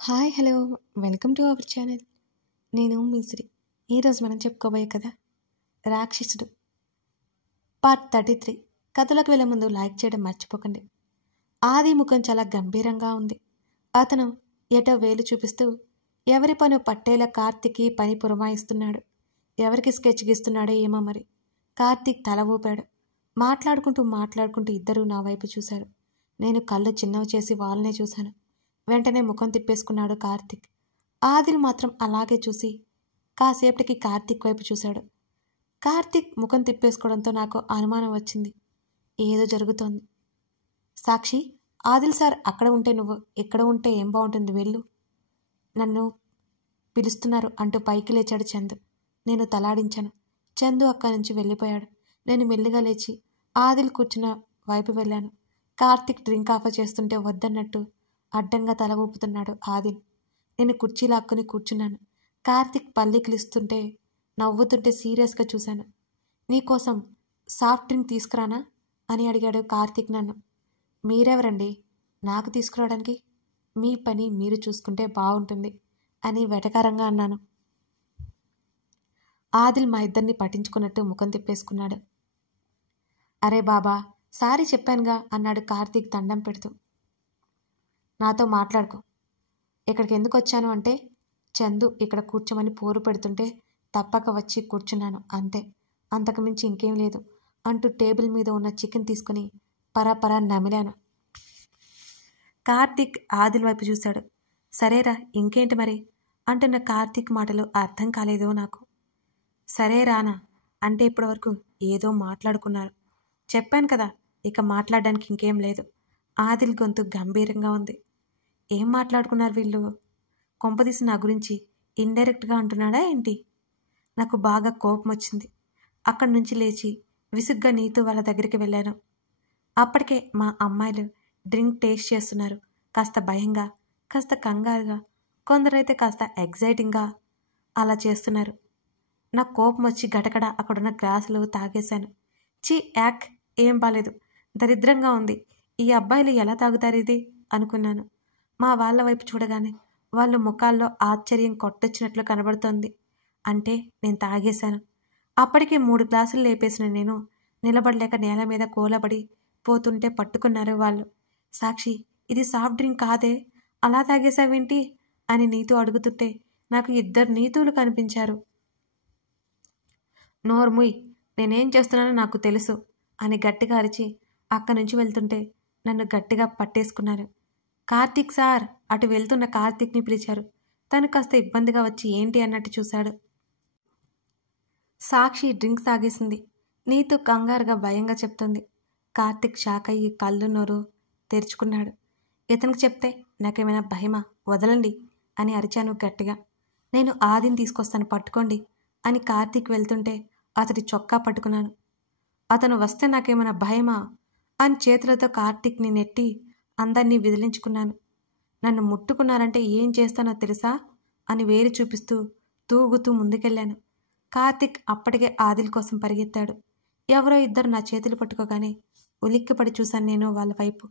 Hi hello welcome to our channel. నేను మిశ్రీ. ఈరోజు మనం చెప్పుకోబోయే కథ రాక్షసుడు పార్ట్ 33. కథలోకి వెళ్ళే ముందు లైక్ చేయడం మర్చిపోకండి. ఆది ముఖం చాలా గంభీరంగా ఉంది. అతను ఎటో వేలు చూపిస్తూ ఎవరి పని పట్టేలా కార్తీక్కి పని పురమాయిస్తున్నాడు. ఎవరికి స్కెచ్ గీస్తున్నాడో ఏమో మరి. కార్తీక్ తల ఊపాడు. మాట్లాడుకుంటూ ఇద్దరూ నా వైపు చూశారు. నేను కళ్ళు చిన్నవి చేసి వాళ్ళనే చూశాను. వెంటనే ముఖం తిప్పేసుకున్నాడు కార్తీక్. ఆదిల్ మాత్రం అలాగే చూసి కాసేపటికి కార్తీక్ వైపు చూశాడు. కార్తీక్ ముఖం తిప్పేసుకోవడంతో నాకు అనుమానం వచ్చింది. ఏదో జరుగుతోంది. సాక్షి, ఆదిల్ సార్ అక్కడ ఉంటే నువ్వు ఇక్కడ ఉంటే ఏం బాగుంటుంది, వెళ్ళు, నన్ను పిలుస్తున్నారు అంటూ పైకి లేచాడు చందు. నేను తలాడించాను. చందు అక్కడి నుంచి వెళ్ళిపోయాడు. నేను మెల్లిగా లేచి ఆదిల్ కూర్చున్న వైపు వెళ్ళాను. కార్తీక్ డ్రింక్ ఆఫర్ చేస్తుంటే వద్దన్నట్టు అడ్డంగా తల ఊపుతున్నాడు ఆదిల్. నేను కుర్చీ లాక్కుని కూర్చున్నాను. కార్తీక్ పల్లికిలిస్తుంటే నవ్వుతుంటే సీరియస్గా చూశాను. నీకోసం సాఫ్ట్ డ్రింక్ తీసుకురానా అని అడిగాడు కార్తీక్ నన్ను. మీరెవరండి నాకు తీసుకురావడానికి? మీ పని మీరు చూసుకుంటే బాగుంటుంది అని వెటకారంగా అన్నాను. ఆదిల్ మా ఇద్దరిని పట్టించుకున్నట్టు ముఖం తిప్పేసుకున్నాడు. అరే బాబా, సారీ చెప్పానుగా అన్నాడు కార్తీక్ దండం పెడుతూ. నాతో మాట్లాడుకో. ఇక్కడికి ఎందుకు వచ్చాను అంటే చందు ఇక్కడ కూర్చోమని పోరు పెడుతుంటే తప్పక వచ్చి కూర్చున్నాను అంతే, అంతకుమించి ఇంకేం లేదు అంటూ టేబుల్ మీద ఉన్న చికెన్ తీసుకుని పరాపరా నమిలాను. కార్తీక్ ఆదిల్ వైపు చూశాడు. సరేరా ఇంకేంటి మరి అంటున్న కార్తీక్ మాటలు అర్థం కాలేదు నాకు. సరే రానా అంటే ఇప్పటివరకు ఏదో మాట్లాడుకున్నారు. చెప్పాను కదా, ఇక మాట్లాడడానికి ఇంకేం లేదు. ఆదిల్ గొంతు గంభీరంగా ఉంది. ఏం మాట్లాడుకున్నారు వీళ్ళు? కొంపదీసి నా గురించి ఇండైరెక్ట్గా అంటున్నాడా ఏంటి? నాకు బాగా కోపం వచ్చింది. అక్కడి నుంచి లేచి విసుగ్గా నీతూ వాళ్ళ దగ్గరికి వెళ్ళాను. అప్పటికే మా అమ్మాయిలు డ్రింక్ టేస్ట్ చేస్తున్నారు. కాస్త భయంగా, కాస్త కంగారుగా, కొందరైతే కాస్త ఎగ్జైటింగ్గా అలా చేస్తున్నారు. నాకు కోపం వచ్చి గటగడ అక్కడున్న గ్లాసులు తాగేశాను. చీ యాక్, ఏం బాలేదు, దరిద్రంగా ఉంది. ఈ అబ్బాయిలు ఎలా తాగుతారు ఇది అనుకున్నాను. మా వాళ్ళ వైపు చూడగానే వాళ్ళు ముఖాల్లో ఆశ్చర్యం కొట్టొచ్చినట్లు కనబడుతోంది. అంటే నేను తాగేశాను. అప్పటికే 3 గ్లాసులు లేపేసిన నేను నిలబడలేక నేల మీద కూలబడి పోతుంటే పట్టుకున్నారు వాళ్ళు. సాక్షి, ఇది సాఫ్ట్ డ్రింక్ కాదే, అలా తాగేశావేంటి అని నీతూ అడుగుతుంటే నాకు 2 నీతులు కనిపించారు. నోర్ముయ్, నేనేం చేస్తున్నానో నాకు తెలుసు అని గట్టిగా అరిచి అక్కడి నుంచి వెళ్తుంటే నన్ను గట్టిగా పట్టేసుకున్నారు. కార్తీక్ సార్, అటు వెళ్తున్న కార్తీక్ని పిలిచారు. తను కాస్త ఇబ్బందిగా వచ్చి ఏంటి అన్నట్టు చూశాడు. సాక్షి డ్రింక్ తాగేసింది. నీతూ కంగారుగా భయంగా చెప్తుంది. కార్తీక్ షాక్ అయ్యి కళ్ళు నోరు తెరుచుకున్నాడు. ఇతనికి చెప్తే నాకేమైనా భయమా, వదలండి అని అరిచాను గట్టిగా. నేను ఆదిని తీసుకొస్తాను, పట్టుకోండి అని కార్తీక్ వెళ్తుంటే అతడి చొక్కా పట్టుకున్నాను. అతను వస్తే నాకేమైనా భయమా అని చేతులతో కార్తీక్ని నెట్టి అందరినీ విదిలించుకున్నాను. నన్ను ముట్టుకున్నారంటే ఏం చేస్తానో తెలుసా అని వేలు చూపిస్తూ తూగుతూ ముందుకెళ్ళాను. కార్తీక్ అప్పటికే ఆదిల్ కోసం పరిగెత్తాడు. ఎవరో ఇద్దరు నా చేతులు పట్టుకోగానే ఉలిక్కిపడి చూశాను నేను వాళ్ళ వైపు.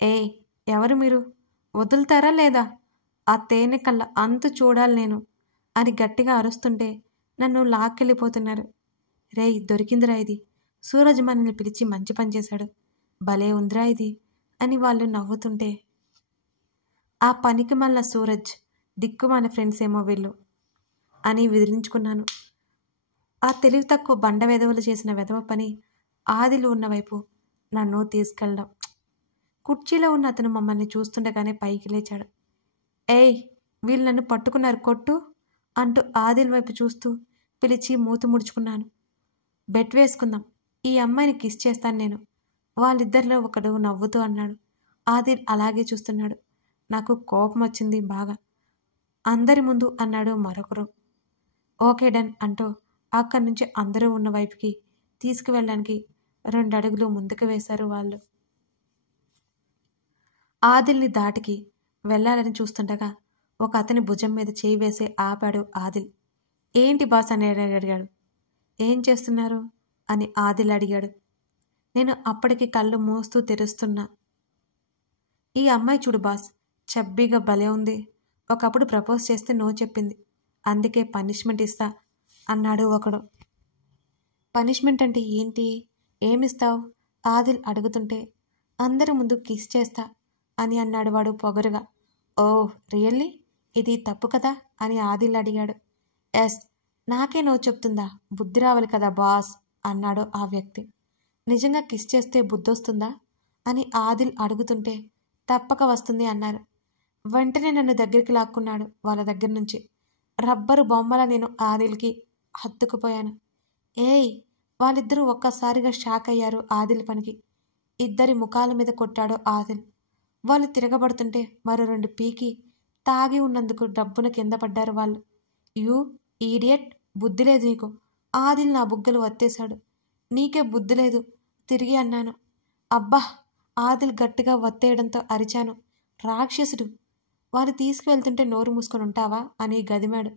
ఏయ్, ఎవరు మీరు? వదులుతారా లేదా? ఆ తేనె కళ్ళ అంతు చూడాలి నేను అని గట్టిగా అరుస్తుంటే నన్ను లాక్కెళ్ళిపోతున్నారు. రేయ్, దొరికిందిరా ఇది. సూరజ్ మనల్ని పిలిచి మంచి పని చేశాడు. భలే ఉందిరా ఇది అని వాళ్ళు నవ్వుతుంటే ఆ పనికి మళ్ళ సూరజ్ దిక్కుమాన ఫ్రెండ్స్ ఏమో వీళ్ళు అని విదిలించుకున్నాను. ఆ తెలివి తక్కువ బండ వెధవలు చేసిన వెధవ పని ఆదిలు ఉన్నవైపు నన్ను తీసుకెళ్ళడం. కుర్చీలో ఉన్న అతను మమ్మల్ని చూస్తుండగానే పైకి లేచాడు. ఏయ్, వీళ్ళు నన్ను పట్టుకున్నారు, కొట్టు అంటూ ఆదిల్ వైపు చూస్తూ పిలిచి మూతు ముడుచుకున్నాను. బెట్ వేసుకుందాం, ఈ అమ్మాయిని కిస్ చేస్తాను నేను. వాళ్ళిద్దరిలో ఒకడు నవ్వుతూ అన్నాడు. ఆదిల్ అలాగే చూస్తున్నాడు. నాకు కోపం వచ్చింది బాగా. అందరి ముందు అన్నాడు మరొకరు. ఓకే డన్ అంటూ అక్కడి నుంచి అందరూ ఉన్న వైపుకి తీసుకువెళ్ళడానికి 2 అడుగులు ముందుకు వేశారు వాళ్ళు. ఆదిల్ని దాటికి వెళ్ళాలని చూస్తుండగా ఒక అతని భుజం మీద చేయి వేసి ఆపాడు ఆదిల్. ఏంటి బాస్ అని అడిగాడు. ఏం చేస్తున్నారు అని ఆదిల్ అడిగాడు. నేను అప్పటికి కళ్ళు మూస్తూ తెరుస్తున్నా. ఈ అమ్మాయి చూడు బాస్, చబ్బీగా భలే ఉంది. ఒకప్పుడు ప్రపోజ్ చేస్తే నో చెప్పింది. అందుకే పనిష్మెంట్ ఇస్తా అన్నాడు ఒకడు. పనిష్మెంట్ అంటే ఏంటి? ఏమిస్తావు? ఆదిల్ అడుగుతుంటే అందరి ముందు కిస్ చేస్తా అని అన్నాడు వాడు పొగరుగా. ఓ రియల్లీ? ఇది తప్పు కదా అని ఆదిల్ అడిగాడు. ఎస్. నాకే నో చెప్తుందా? బుద్ధి రావాలి కదా బాస్ అన్నాడు ఆ వ్యక్తి. నిజంగా కిస్ చేస్తే బుద్ధొస్తుందా అని ఆదిల్ అడుగుతుంటే తప్పక వస్తుంది అన్నారు. వెంటనే నన్ను దగ్గరికి లాక్కున్నాడు వాళ్ళ దగ్గర నుంచి. రబ్బరు బొమ్మల నేను ఆదిల్కి హత్తుకుపోయాను. ఏయ్! వాళ్ళిద్దరూ ఒక్కసారిగా షాక్ అయ్యారు ఆదిల్ పనికి. ఇద్దరి ముఖాల మీద కొట్టాడు ఆదిల్. వాళ్ళు తిరగబడుతుంటే మరో 2 పీకి తాగి ఉన్నందుకు డబ్బున కింద పడ్డారు వాళ్ళు. యూ ఈడియట్, బుద్ధి లేదు నీకు. ఆదిల్ నా బుగ్గలు వత్తేశాడు. నీకే బుద్ధి లేదు తిరిగి అన్నాను. అబ్బా! ఆదిల్ గట్టిగా వత్తేయడంతో అరిచాను. రాక్షసుడు! వాళ్ళు తీసుకువెళ్తుంటే నోరు మూసుకొని ఉంటావా అని గదిమాడు.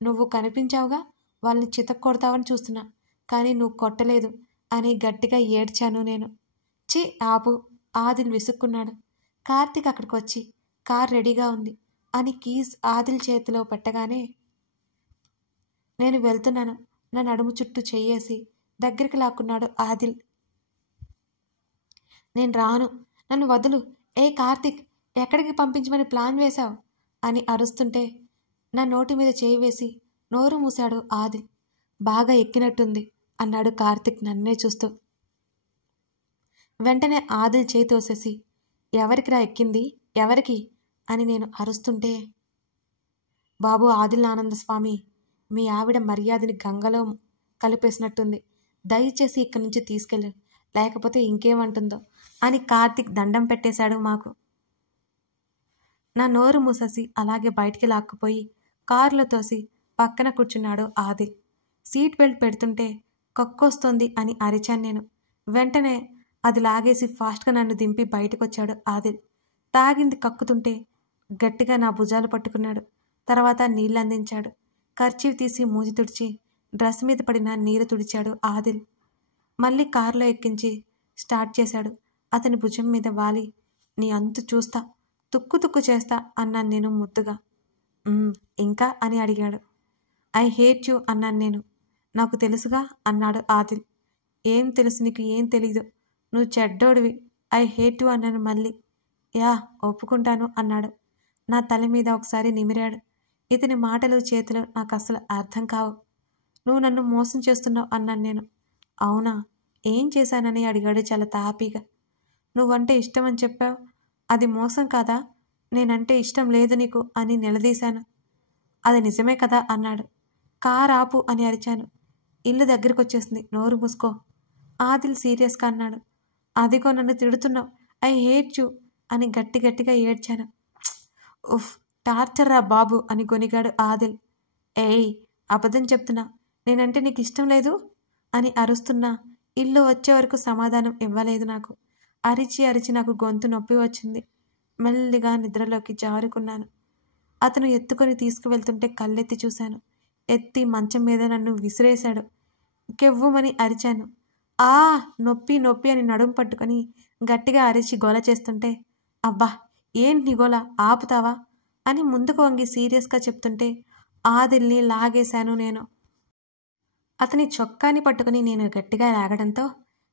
నువ్వు కనిపించావుగా, వాళ్ళని చితక్కొడతావని చూస్తున్నా, కానీ నువ్వు కొట్టలేదు అని గట్టిగా ఏడ్చాను నేను. చి ఆపు! ఆదిల్ విసుక్కున్నాడు. కార్తీక్ అక్కడికి వచ్చి కార్ రెడీగా ఉంది అని కీస్ ఆదిల్ చేతిలో పెట్టగానే నేను వెళ్తున్నాను నా నడుము చుట్టూ చెయ్యేసి దగ్గరికి లాక్కున్నాడు ఆదిల్. నేను రాను, నన్ను వదులు. ఏ కార్తీక్, ఎక్కడికి పంపించమని ప్లాన్ వేశావు అని అరుస్తుంటే నా నోటి మీద చేయి వేసి నోరు మూశాడు ఆదిల్. బాగా ఎక్కినట్టుంది అన్నాడు కార్తీక్ నన్నే చూస్తూ. వెంటనే ఆదిల్ చేయి తోసేసి ఎవరికిరా ఎక్కింది, ఎవరికి అని నేను అరుస్తుంటే, బాబు ఆదిల్ ఆనంద స్వామి, మీ ఆవిడ మర్యాదని గంగలో కలిపేసినట్టుంది, దయచేసి ఇక్కడి నుంచి తీసుకెళ్ళు, లేకపోతే ఇంకేమంటుందో అని కార్తీక్ దండం పెట్టేశాడు మాకు. నా నోరు మూసేసి అలాగే బయటికి లాక్కుపోయి కారులో తోసి పక్కన కూర్చున్నాడు ఆదిల్. సీట్ బెల్ట్ పెడుతుంటే కక్కొస్తోంది అని అరిచాను నేను. వెంటనే అది లాగేసి ఫాస్ట్గా నన్ను దింపి బయటకొచ్చాడు ఆదిల్. తాగింది కక్కుతుంటే గట్టిగా నా భుజాలు పట్టుకున్నాడు. తర్వాత నీళ్ళు అందించాడు. కర్చీఫ్ తీసి మూతి తుడిచి డ్రెస్ మీద పడిన నీరు తుడిచాడు ఆదిల్. మళ్ళీ కారులో ఎక్కించి స్టార్ట్ చేశాడు. అతని భుజం మీద వాలి నీ అంతు చూస్తా, తుక్కు తుక్కు చేస్తా అన్నాను నేను ముద్దుగా. ఇంకా అని అడిగాడు. ఐ హేట్ యూ అన్నాను నేను. నాకు తెలుసుగా అన్నాడు ఆదిల్. ఏం తెలుసు నీకు? ఏం తెలీదు, నువ్వు చెడ్డోడివి. ఐ హేట్ యూ అన్నాను మళ్ళీ. యా ఒప్పుకుంటాను అన్నాడు. నా తల మీద ఒకసారి నిమిరాడు. ఇతని మాటలు చేతులు నాకు అసలు అర్థం కావు. నువ్వు నన్ను మోసం చేస్తున్నావు అన్నాను నేను. అవునా, ఏం చేశానని అడిగాడు చాలా తాపీగా. నువ్వంటే ఇష్టం అని చెప్పావు, అది మోసం కాదా? నేనంటే ఇష్టం లేదు నీకు అని నిలదీశాను. అది నిజమే కదా అన్నాడు. కార్ ఆపు అని అరిచాను. ఇల్లు దగ్గరికి వచ్చేసింది, నోరు మూసుకో. ఆదిల్ సీరియస్గా అన్నాడు. అదిగో నన్ను తిడుతున్నావు, ఐ హేట్ యూ అని గట్టిగా ఏడ్చాను. ఉఫ్, టార్చర్ రా బాబు అని గొనిగాడు ఆదిల్. ఏయ్, అబద్ధం చెప్తున్నా, నేనంటే నీకు ఇష్టం లేదు అని అరుస్తున్నా. ఇల్లు వచ్చే వరకు సమాధానం ఇవ్వలేదు నాకు. అరిచి నాకు గొంతు నొప్పి వచ్చింది. మెల్లిగా నిద్రలోకి జారుకున్నాను. అతను ఎత్తుకొని తీసుకువెళ్తుంటే కళ్ళెత్తి చూశాను. ఎత్తి మంచం మీద నన్ను విసిరేశాడు. కెవ్వుమని అరిచాను. ఆ నొప్పి నొప్పి అని నడుము పట్టుకొని గట్టిగా అరిచి గోల చేస్తుంటే, అబ్బా ఏంటి నీ గోల, ఆపుతావా అని ముందుకు వంగి సీరియస్గా చెప్తుంటే ఆదిల్ని లాగేశాను నేను. అతని చొక్కాని పట్టుకుని నేను గట్టిగా లాగడంతో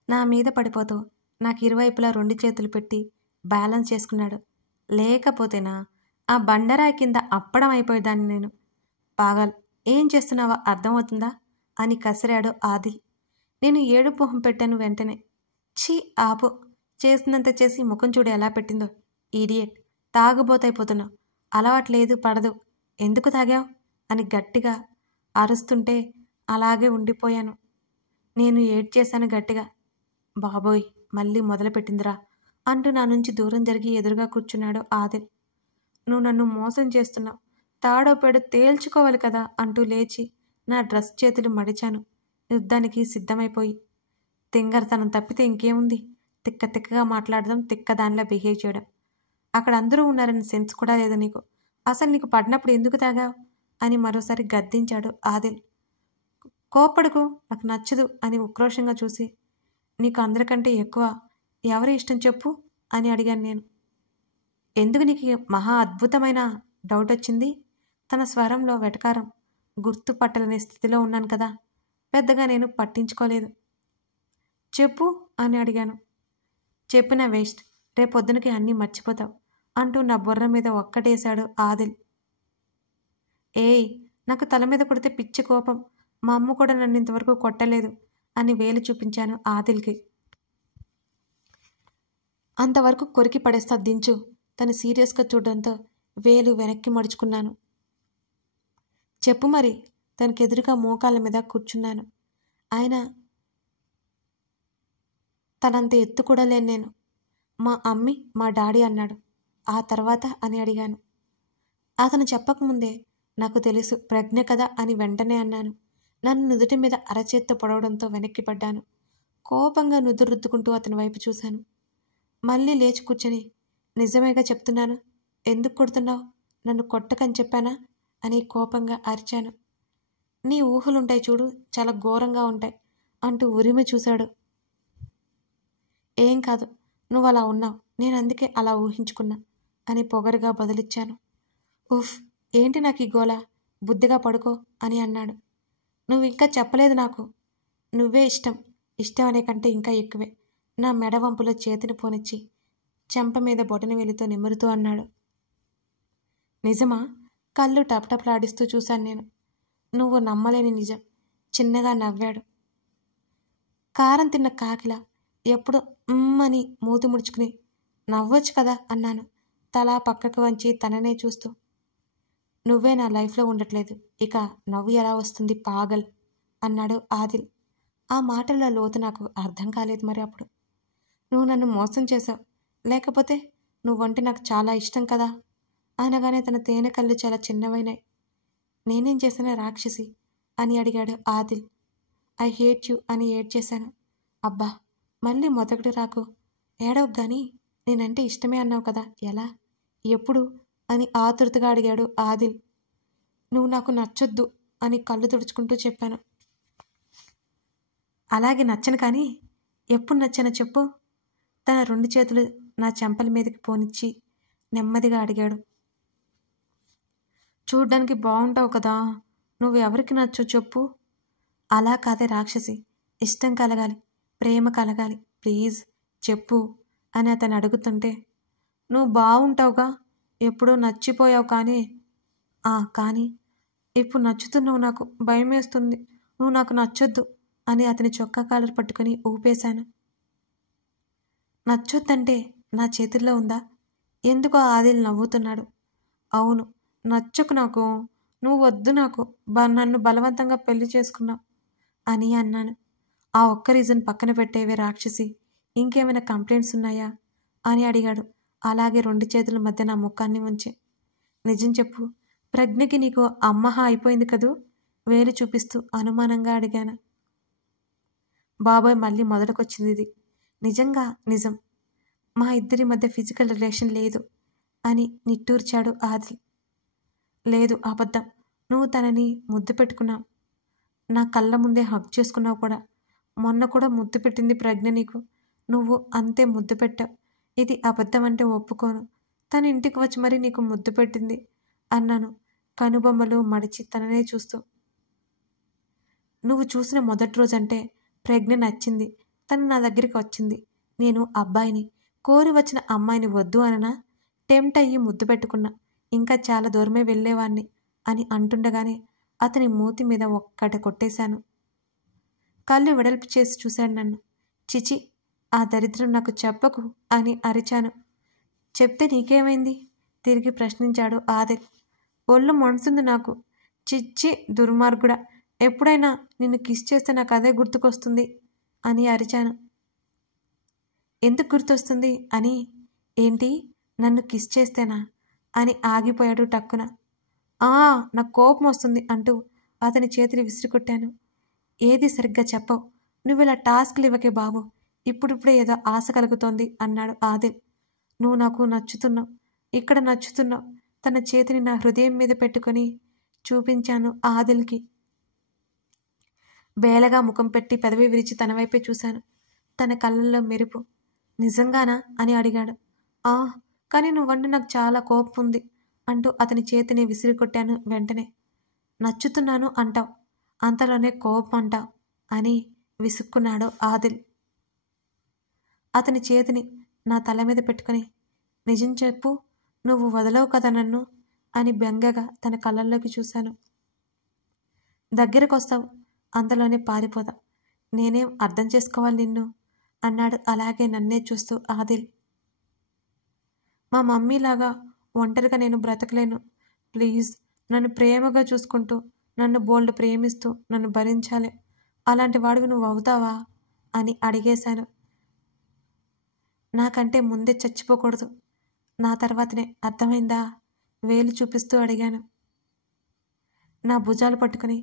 నా మీద పడిపోతూ నాకు ఇరువైపులా 2 చేతులు పెట్టి బ్యాలెన్స్ చేసుకున్నాడు. లేకపోతేనా ఆ బండరాయి కింద అప్పడం అయిపోయేదాన్ని నేను. పాగల్, ఏం చేస్తున్నావో అర్థమవుతుందా అని కసిరాడు ఆదిల్. నేను ఏడుపు మొహం పెట్టాను వెంటనే. ఛీ ఆపు, చేసినంత చేసి ముఖం చూడు ఎలా పెట్టిందో. ఈడియట్, తాగుబోతైపోతున్నావు, అలవాట్లేదు పడదు, ఎందుకు తాగావు అని గట్టిగా అరుస్తుంటే అలాగే ఉండిపోయాను. నేను ఏడ్చేశాను గట్టిగా. బాబోయ్, మళ్ళీ మొదలుపెట్టిందిరా అంటూ నా నుంచి దూరం జరిగి ఎదురుగా కూర్చున్నాడు ఆదిల్. నువ్వు నన్ను మోసం చేస్తున్నావు, తాడో పేడో తేల్చుకోవాలి కదా అంటూ లేచి నా డ్రెస్ చేతులు మడిచాను. యుద్ధానికి సిద్ధమైపోయి. తింగరతనం తప్పితే ఇంకేముంది? తిక్కగా మాట్లాడడం, దానిలా బిహేవ్ చేయడం. అక్కడ అందరూ ఉన్నారని సెన్స్ కూడా లేదు నీకు. అసలు నీకు పడినప్పుడు ఎందుకు తాగావు అని మరోసారి గద్దించాడు ఆదిల్. కోప్పడుకు, నాకు నచ్చదు అని ఉక్రోషంగా చూసి, నీకు అందరికంటే ఎక్కువ ఎవరి ఇష్టం చెప్పు అని అడిగాను నేను. ఎందుకు నీకు మహా అద్భుతమైన డౌట్ వచ్చింది? తన స్వరంలో వెటకారం. గుర్తుపట్టలేని స్థితిలో ఉన్నాను కదా, పెద్దగా నేను పట్టించుకోలేదు. చెప్పు అని అడిగాను. చెప్పినా వేస్ట్, రేపొద్దునకి అన్నీ మర్చిపోతావు అంటూ నా బుర్ర మీద ఒక్కటేశాడు ఆదిల్. ఏయ్, నాకు తల మీద కొడితే పిచ్చి కోపం. మా అమ్మ కూడా నన్ను ఇంతవరకు కొట్టలేదు అని వేలు చూపించాను ఆదిల్కి. అంతవరకు కొరికి పడేస్తా దించు. తను సీరియస్గా చూడడంతో వేలు వెనక్కి మడుచుకున్నాను. చెప్పు మరి. తనకెదురుగా మోకాళ్ళ మీద కూర్చున్నాను. ఆయన తనంత ఎత్తు కూడా లేను నేను. మా అమ్మి మా డాడీ అన్నాడు. ఆ తర్వాత అని అడిగాను. అతను చెప్పకముందే నాకు తెలుసు ప్రజ్ఞ కదా అని వెంటనే అన్నాను. నన్ను నుదుటి మీద అరచేత్తో పొడవడంతో వెనక్కి పడ్డాను. కోపంగా నుదురు రుద్దుకుంటూ అతని వైపు చూశాను. మళ్ళీ లేచి కూర్చొని, నిజమేగా చెప్తున్నాను, ఎందుకు కొడుతున్నావు? నన్ను కొట్టకని చెప్పానా అని కోపంగా అరిచాను. నీ ఊహలుంటాయి చూడు, చాలా ఘోరంగా ఉంటాయి అంటూ ఉరిమి చూశాడు. ఏం కాదు, నువ్వు అలా ఉన్నావు, నేను అందుకే అలా ఊహించుకున్నా అని పొగరుగా బదులిచ్చాను. ఉఫ్, ఏంటి నాకు ఈ గోల, బుద్ధిగా పడుకో అని అన్నాడు. నువ్వు ఇంకా చెప్పలేదు నాకు. నువ్వే ఇష్టం, ఇష్టం అనే కంటే ఇంకా ఎక్కువే. నా మెడవంపులో చేతిని పోనిచ్చి చెంప మీద బొటన వేలితో నిమురుతూ అన్నాడు. నిజమా? కళ్ళు టప్టప్లాడిస్తూ చూశాను నేను. నువ్వు నమ్మలేని నిజం. చిన్నగా నవ్వాడు. కారం తిన్న కాకిలా ఎప్పుడు అని మూతి ముడుచుకుని, నవ్వొచ్చు కదా అన్నాను తలా పక్కకు వంచి తననే చూస్తూ. నువ్వే నా లైఫ్లో ఉండట్లేదు, ఇక నవ్వు ఎలా వస్తుంది పాగల్ అన్నాడు ఆదిల్. ఆ మాటల్లో లోతు నాకు అర్థం కాలేదు మరి అప్పుడు. నువ్వు నన్ను మోసం చేశావు, లేకపోతే నువ్వంటే నాకు చాలా ఇష్టం కదా అనగానే తన తేనె కళ్ళు చాలా చిన్నవైనాయి. నేనేం చేశానా రాక్షసి అని అడిగాడు ఆదిల్. ఐ హేట్ యూ అని ఏడ్చేశాను. అబ్బా, మళ్ళీ మొదటి రాకు, ఏడవకు గాని నేనంటే ఇష్టమే అన్నావు కదా, ఎలా, ఎప్పుడు అని ఆతృతగా అడిగాడు ఆదిల్. నువ్వు నాకు నచ్చొద్దు అని కళ్ళు తుడుచుకుంటూ చెప్పాను. అలాగే నచ్చను కానీ ఎప్పుడు నచ్చానో చెప్పు. తన 2 చేతులు నా చెంపల మీదకి పోనిచ్చి నెమ్మదిగా అడిగాడు. చూడ్డానికి బాగుంటావు కదా, నువ్వు ఎవరికి నచ్చో చెప్పు. అలా కాదే రాక్షసి, ఇష్టం కలగాలి, ప్రేమ కలగాలి, ప్లీజ్ చెప్పు అని అతను అడుగుతుంటే, నువ్వు బాగుంటావుగా, ఎప్పుడో నచ్చిపోయావు కానీ కానీ ఇప్పుడు నచ్చుతున్నావు, నాకు భయం వేస్తుంది, నువ్వు నాకు నచ్చొద్దు అని అతని చొక్కా కాలర్ పట్టుకుని ఊపేశాను. నచ్చొద్దంటే నా చేతుల్లో ఉందా? ఎందుకో ఆదిల్ నవ్వుతున్నాడు. అవును, నచ్చకు నాకు, నువ్వు వద్దు నాకు, నన్ను బలవంతంగా పెళ్లి చేసుకున్నావు అని అన్నాను. ఆ ఒక్క రీజన్ పక్కన పెట్టేవే రాక్షసి, ఇంకేమైనా కంప్లైంట్స్ ఉన్నాయా అని అడిగాడు. అలాగే 2 చేతుల మధ్య నా ముఖాన్ని ఉంచి. నిజం చెప్పు, ప్రజ్ఞకి నీకు అమ్మహ అయిపోయింది కదూ వేలు చూపిస్తూ అనుమానంగా అడిగాను. బాబాయ్, మళ్ళీ మొదలుకొచ్చింది ఇది. నిజంగా నిజం, మా ఇద్దరి మధ్య ఫిజికల్ రిలేషన్ లేదు అని నిట్టూర్చాడు ఆదిల్. లేదు, అబద్ధం. నువ్వు తనని ముద్దు పెట్టుకున్నావు, నా కళ్ళ ముందే హగ్ చేసుకున్నావు కూడా. మొన్న కూడా ముద్దు పెట్టింది ప్రజ్ఞ నీకు, నువ్వు అంతే ముద్దు పెట్టావు. ఇది అబద్ధం అంటే ఒప్పుకోను. తన ఇంటికి వచ్చి మరీ నీకు ముద్దు పెట్టింది అన్నాను కనుబొమ్మలు మడిచి తననే చూస్తూ. నువ్వు చూసిన మొదటి రోజంటే ప్రజ్ఞ నచ్చింది, తను నా దగ్గరికి వచ్చింది. నేను అబ్బాయిని, కోరి వచ్చిన అమ్మాయిని వద్దు అననా? టెంప్ట్ అయ్యి ముద్దు పెట్టుకున్నా, ఇంకా చాలా దూరమే వెళ్ళేవాణ్ణి అని అంటుండగానే అతని మూతి మీద ఒక్కట కొట్టేశాను. కళ్ళు వెడల్పు చేసి చూశాడు నన్ను. చిచి, ఆ దరిద్రం నాకు చెప్పకు అని అరిచాను. చెప్తే నీకేమైంది తిరిగి ప్రశ్నించాడు ఆదిల్. ఒళ్ళు మనసుంది నాకు. చిచ్చి దుర్మార్గుడా, ఎప్పుడైనా నిన్ను కిస్ చేస్తే నాకు అదే గుర్తుకొస్తుంది అని అరిచాను. ఎందుకు గుర్తొస్తుంది అని? ఏంటి, నన్ను కిస్ చేస్తేనా అని ఆగిపోయాడు టక్కున. నాకు కోపం వస్తుంది అంటూ అతని చేతిని విసిరికొట్టాను. ఏది సరిగ్గా చెప్పవు, నువ్వు ఇలా టాస్క్లు ఇవ్వకే బాబు, ఇప్పుడిప్పుడే ఏదో ఆశ కలుగుతోంది అన్నాడు ఆదిల్. నువ్వు నాకు నచ్చుతున్నావు, ఇక్కడ నచ్చుతున్నావు. తన చేతిని నా హృదయం మీద పెట్టుకొని చూపించాను ఆదిల్కి. బేలగా ముఖం పెట్టి పెదవి విరిచి తన వైపే చూశాను. తన కళ్ళల్లో మెరుపు. నిజంగానా అని అడిగాడు. కానీ నువ్వంటే నాకు చాలా కోపం ఉంది అంటూ అతని చేతిని విసిరికొట్టాను. వెంటనే నచ్చుతున్నాను అంటావు, అంతలోనే కోపం అంటావు అని విసుక్కున్నాడు ఆదిల్. అతని చేతిని నా తల మీద పెట్టుకుని, నిజం చెప్పు, నువ్వు వదలవు కదా నన్ను అని బెంగగా తన కళ్ళల్లోకి చూశాను. దగ్గరకొస్తావు, అంతలోనే పారిపోదా, నేనేం అర్థం చేసుకోవాలి నిన్ను అన్నాడు అలాగే నన్నే చూస్తూ ఆదిల్. మా మమ్మీలాగా ఒంటరిగా నేను బ్రతకలేను. ప్లీజ్ నన్ను ప్రేమగా చూసుకుంటూ, నన్ను బోల్డ్ ప్రేమిస్తూ నన్ను భరించాలి. అలాంటి వాడివి నువ్వు అవుతావా అని అడిగేశాను. నాకంటే ముందే చచ్చిపోకూడదు, నా తర్వాతనే, అర్థమైందా? వేలు చూపిస్తూ అడిగాను. నా భుజాలు పట్టుకుని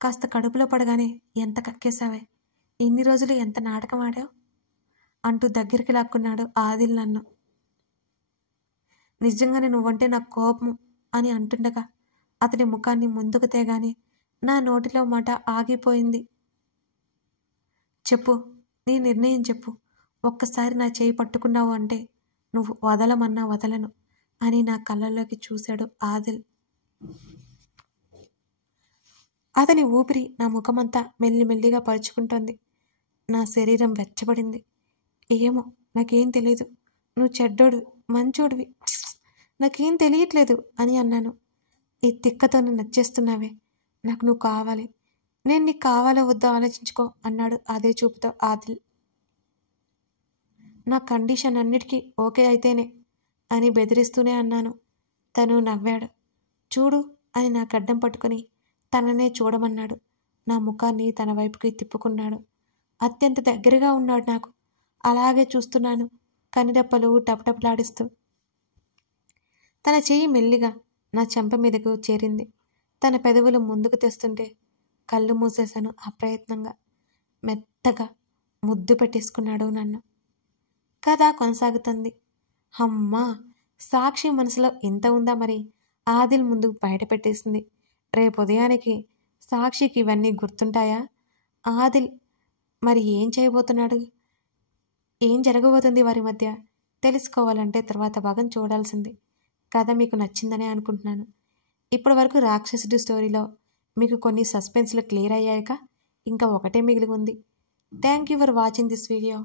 కాస్త కడుపులో పడగానే ఎంత కక్కేశావే, ఇన్ని రోజులు ఎంత నాటకం ఆడావు అంటూ దగ్గరికి లాక్కున్నాడు ఆదిల్ నన్ను. నిజంగానే నువ్వంటే నాకు కోపం అని అంటుండగా అతని ముఖాన్ని ముందుకు తేగానే నా నోటిలో మాట ఆగిపోయింది. చెప్పు, నీ నిర్ణయం చెప్పు. ఒక్కసారి నా చేయి పట్టుకున్నావు అంటే నువ్వు వదలమన్నా వదలను అని నా కళ్ళల్లోకి చూశాడు ఆదిల్. అతని ఊపిరి నా ముఖమంతా మెల్లిమెల్లిగా పరుచుకుంటోంది. నా శరీరం వెచ్చబడింది. ఏమో నాకేం తెలీదు, నువ్వు చెడ్డోడు, మంచోడివి, నాకేం తెలియట్లేదు అని అన్నాను. ఈ తిక్కతో నన్ను నచ్చేస్తున్నావే, నాకు నువ్వు కావాలి, నేను నీకు కావాలో వద్దో ఆలోచించుకో అన్నాడు అదే చూపుతో ఆదిల్. నా కండిషన్ అన్నిటికీ ఓకే అయితేనే అని బెదిరిస్తూనే అన్నాను. తను నవ్వాడు. చూడు అని నా గడ్డం పట్టుకుని తననే చూడమన్నాడు. నా ముఖాన్ని తన వైపుకి తిప్పుకున్నాడు. అత్యంత దగ్గరగా ఉన్నాడు నాకు. అలాగే చూస్తున్నాను, కనిరెప్పలు టపటపలాడిస్తూ. తన చెయ్యి మెల్లిగా నా చెంప మీదకు చేరింది. తన పెదవులు ముందుకు తెస్తుంటే కళ్ళు మూసేశాను అప్రయత్నంగా. మెత్తగా ముద్దు పెట్టేసుకున్నాడు నన్ను. కథ కొనసాగుతుంది. అమ్మా, సాక్షి మనసులో ఇంత ఉందా మరి? ఆదిల్ ముందు బయట పెట్టేసింది. రేపు ఉదయానికి సాక్షికి ఇవన్నీ గుర్తుంటాయా? ఆదిల్ మరి ఏం చేయబోతున్నాడు? ఏం జరగబోతుంది వారి మధ్య? తెలుసుకోవాలంటే తర్వాత భాగం చూడాల్సింది. కథ మీకు నచ్చిందనే అనుకుంటున్నాను. ఇప్పటి వరకు రాక్షసుడి స్టోరీలో మీకు కొన్ని సస్పెన్స్లు క్లియర్ అయ్యాక ఇంకా ఒకటే మిగిలి ఉంది. Thank you for watching this video.